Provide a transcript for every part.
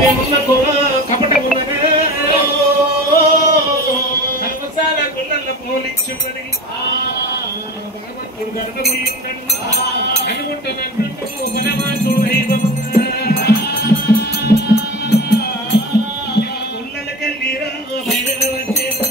కపట సర్వసార గుళ్ళల్లో పోలించున్నది భగవంతుడు గడపబోయిందను అనుకుంటున్నట్టు బలమాతుడు గుళ్ళకెళ్ళిరా బయట వచ్చేదా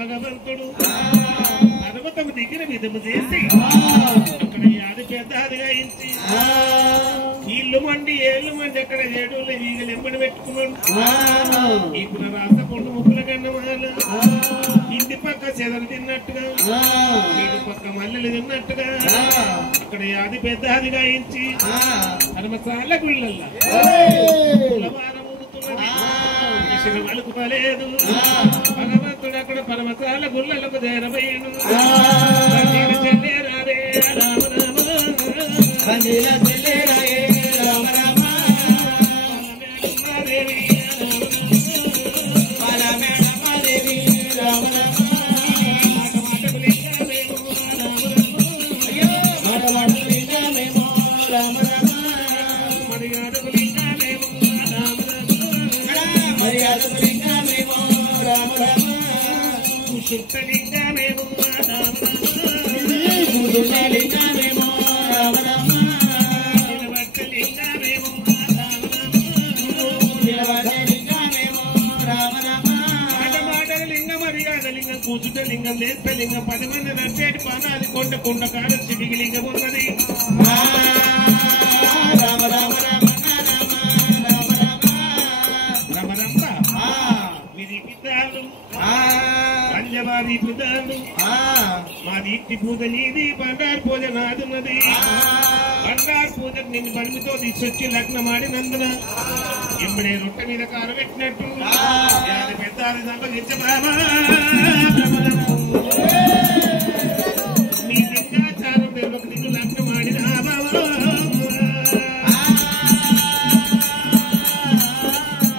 భగవంతుడు పర్వతము దిగిన విధము చేసి అక్కడ యాది పెద్ద అదిగాయించి ఇల్లు మండి ఏళ్ళు మండి అక్కడ ఏడుల ఈగలు ఎంబడి పెట్టుకున్నాడు ఇప్పుడు రాసకుండా ముక్కుల కన్నమాల ఇంటి పక్క చెదలు తిన్నట్టుగా ఇంటి పక్క మల్లెలు తిన్నట్టుగా అక్కడ యాది పెద్ద అదిగాయించి ధర్మశాల గుళ్ళల్లా వలుకుపలేదు భగవంతుడు అక్కడ పరమశాల గుళ్ళలకు చేరబోయేను చెల్లేరారే రామ రామ కూచుట లింగం లేస్త లింగం 10 మంది నచ్చేటి పానాది కొండ కొండ కాడ చిటికి లింగం ఉన్నది రామ రామ రామ రామ రామ మీది పితాలు పంజవారి పితాలు మాది ఇట్టి పూజ నీది బండారు పూజ నాదున్నది బండారు పూజ నిన్ను బండితో తీసుకొచ్చి లగ్నం ఆడినందున ఎంబడే రొట్టె మీద కారు పెట్టినట్టు పెద్ద సంపగించబామా నీ లింగాచారం ఒక నిన్ను లగ్నం ఆడినా బాబా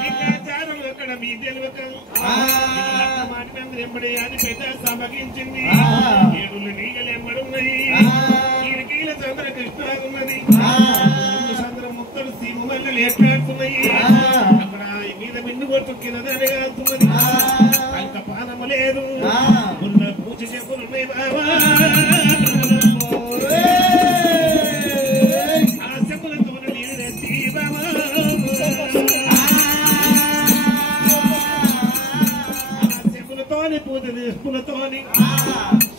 లింగాచారం అక్కడ మీ తెలియక లగ్నం ఆడినందున ఎంబడే అది పెద్ద సంపగించింది ఏడులు నీగలు ఎంబడున్నాయి కీలకీల చంద్ర కృష్ణ ఉన్నది చంద్ర ముక్తలు సీమ వల్ల ఏర్పడుతున్నాయి అక్కడ మీద మిన్ను కొట్టుకున్నది కాదున్నది అంత పానము లేదు ఉన్న పూజ చెప్పులున్నాయి బాబా ఆ చెప్పులతో నీరు తెచ్చి బాబా ఆ చెప్పులతోని పూజ చెప్పులతో తోని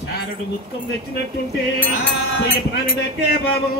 శారడు ఉత్కం తెచ్చినట్టుంటే పోయే ప్రాణుడకే బాబు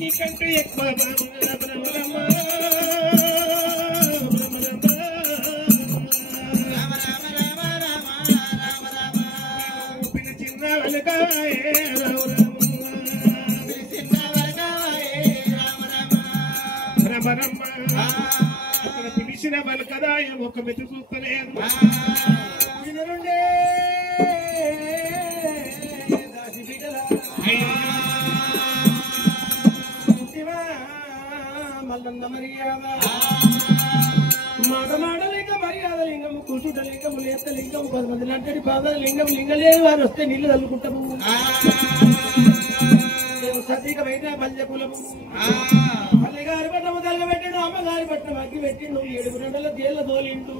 నీకంటే ఎక్కువ పిలిచిన వెలకాయే రమరమ్మ అక్కడ పిలిచిన వెలకదాయ ఒక మెతి చూస్తలేదు వినరుండే మల్లన్న మర్యాద మాటమాడలింగం మర్యాద లింగం కూర్చుంట లింగం లేత లింగం 10 మంది లాంటి పాదాల లింగం లింగలేని వారు వస్తే నీళ్లు తల్లుకుంటాము సతీకమైన పల్లెకులము పల్లెగారి పట్టము తలగబెట్టాడు అమ్మగారి పట్టణం అగ్గి పెట్టిండు 7 గంటల జైళ్ళ తోలిండు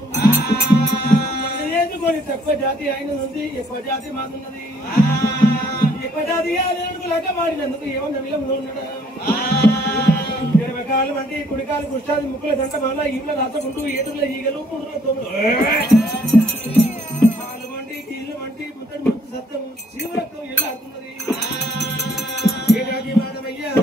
చేసుకొని తక్కువ జాతి ఆయన ఉంది ఎక్కువ జాతి మాదున్నది ఎక్కువ జాతి లెక్క మాడినందుకు ఏమన్నా విలంలో ఉన్నాడు కాలు అంటే కుడికాలు కుష్టాది ముక్కుల దంట మళ్ళా ఇళ్ళ రాసుకుంటూ ఏటుల ఈగలు కాలు వంటి కీళ్ళు వంటి ముట్టడి ముట్టు సత్తం శివరక్తం ఇళ్ళ అవుతున్నది మాధవయ్యా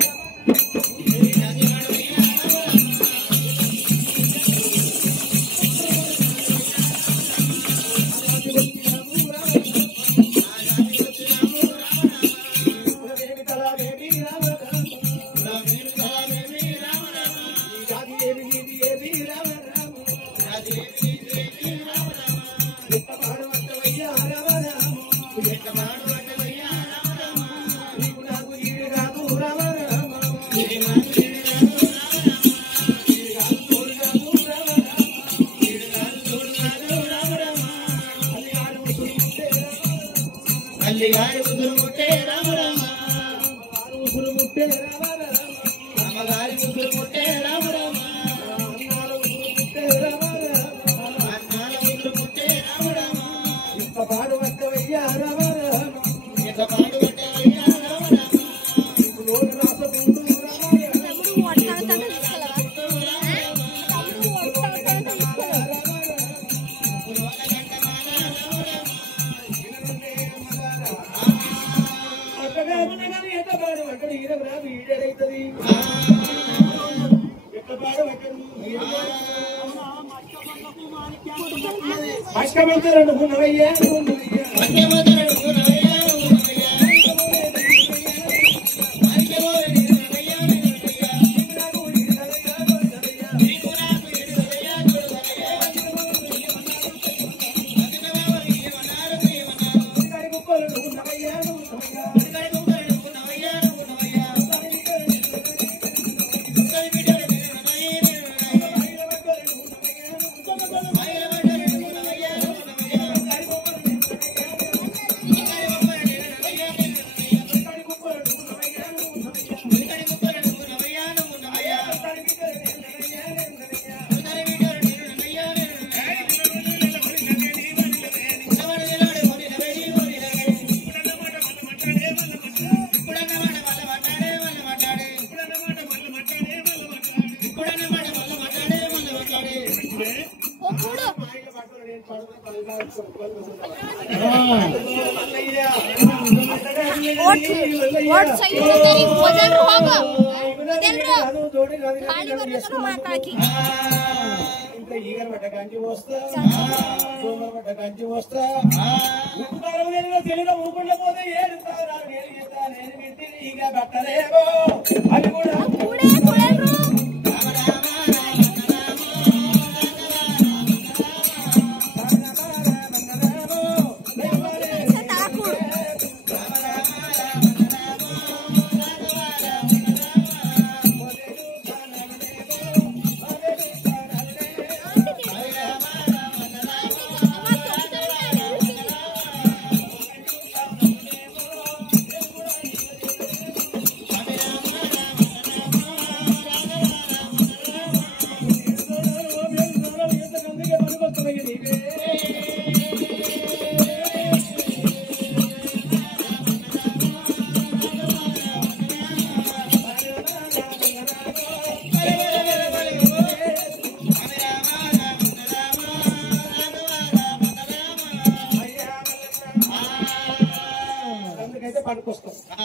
పనికొస్తాం.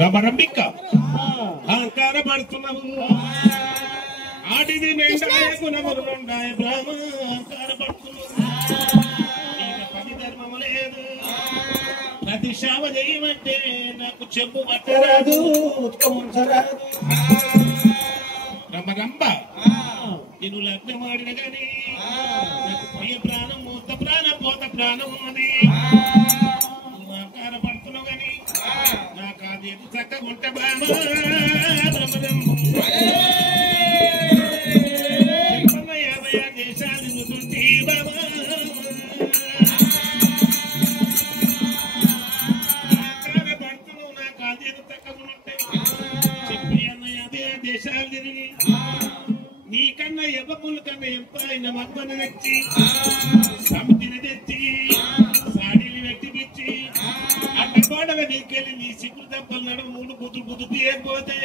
రమరంబిక్క అహంకార పడుతున్నావు ఆడిది మెండాయ గుణములుండాయ బ్రాహ్మ అహంకార పడుతున్నావు పది ధర్మము లేదు ప్రతి శావ చేయమంటే నాకు చెప్పు పట్టరాదు ఉత్కముంచరాదు. రమరంబ నేను లగ్నం ఆడిన గాని నాకు ప్రియ ప్రాణం మూత ప్రాణం పోత ప్రాణం ఉన్నది నువ్వు అహంకార పడుతున్నావు గాని నాకు అది ఎదు చక్కగా ఉంటే బామా రమరంబ 56 దేశాలు తిరుగుతుంటే బామా అహంకార పడుతున్నావు నాకు అది ఎదు చక్కగా ఉంటే చెప్పి అన్నయ్య అదే దేశాలు తిరిగి నీకన్నా ఎవ్వముల కన్నా ఎంత ఆయన మమ్మల్ని తెచ్చి సమితిని తెచ్చి సాడీలు వెట్టిపిచ్చి అట్ట గోడల నీకెళ్ళి నీ సిగ్గు దెబ్బలు నడు 3 బుద్ధులు బుద్ధుకు ఏపోతే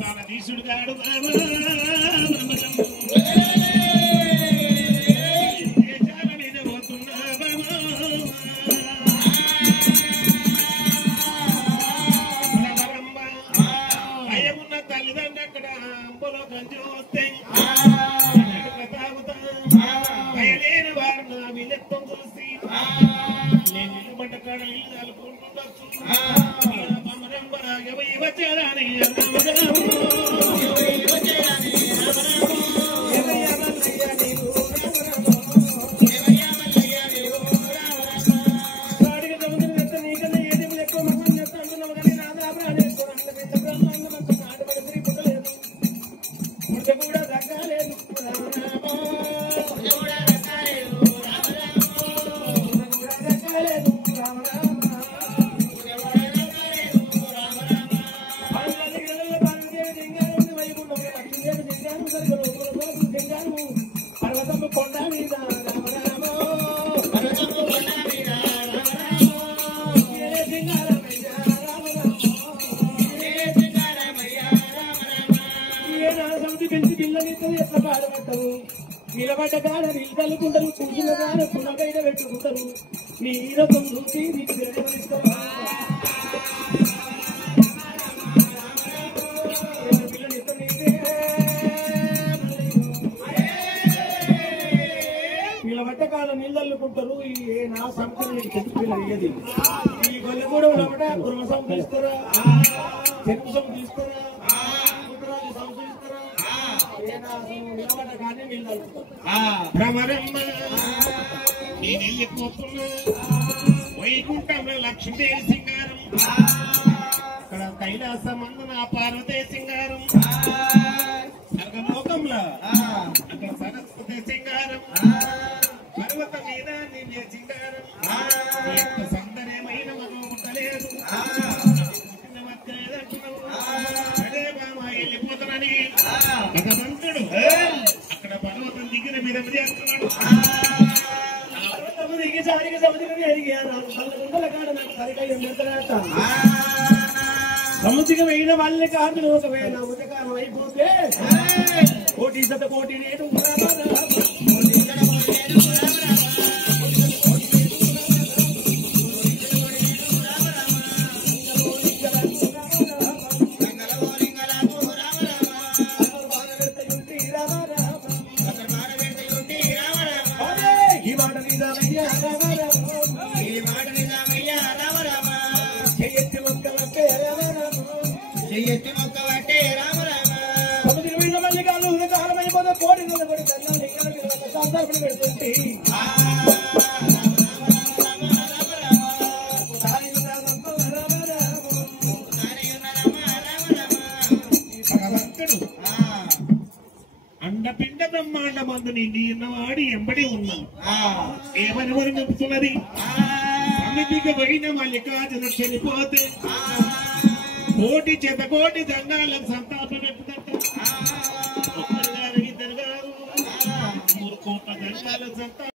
చాలా తీసుడు కాడు దేశాల మీద పోతున్నా భయమున్న తల్లిదండ్రులు అక్కడ అంబలో గంజి వస్తే తాగుతా భయలేని వారు నా విలెత్తం చూసి నేను ఇల్లు పడ్డ కాడ ఇల్లు కలుపుకుంటుండొచ్చు వచ్చారని నిలబడ్డ కాడ నీళ్ళు తల్లుకుంటారు కూర్చున్న కాడ పునగైన పెట్టుకుంటారు నీ రకం చూసి నీకు తెలియస్తారు నిలబడ్డ కాడ నీళ్ళు తల్లుకుంటారు నా సంస్థలు నీకు చెట్టు అయ్యేది ఈ గొల్ల కూడా నిలబడ్డ గురుసం తీస్తారా చెట్టు సం తీస్తారా భ్రమరమ్మ నేను వెళ్ళిపోతున్నా వైకుంఠంలో లక్ష్మీదేవి సింగారం అక్కడ కైలాసమందున పార్వతీ సింగారం స్వర్గలోకంలో అక్కడ సరస్వతి సింగారం పర్వతం మీద నిన్నే సింగారం ఎంత సౌందర్యమైన మగ పుట్టలేదు అదే బామా వెళ్ళిపోతానని భగవంతుడు అక్కడ పర్వతం దిగిన మీద చేస్తున్నాడు దిగి సారికి సముద్రం ఎరిగాను సముద్రం వేయిన వాళ్ళే కాదు ఒకవేళ ఉదకాలం అయిపోతే కోటి శత కోటి రేటు అండపిండ బ్రహ్మాండ మందు నిండి ఉన్నవాడి ఎంబడి ఉన్నాం ఏమని మరి చెప్తున్నది సమితికి పోయిన మల్లికార్జున చనిపోతే కోటి కోటి దండాలకు సంతాప పెట్టుదంట ఒక్కరు గారు 2 గారు 3 కోట్ల దండాలకు సంతాప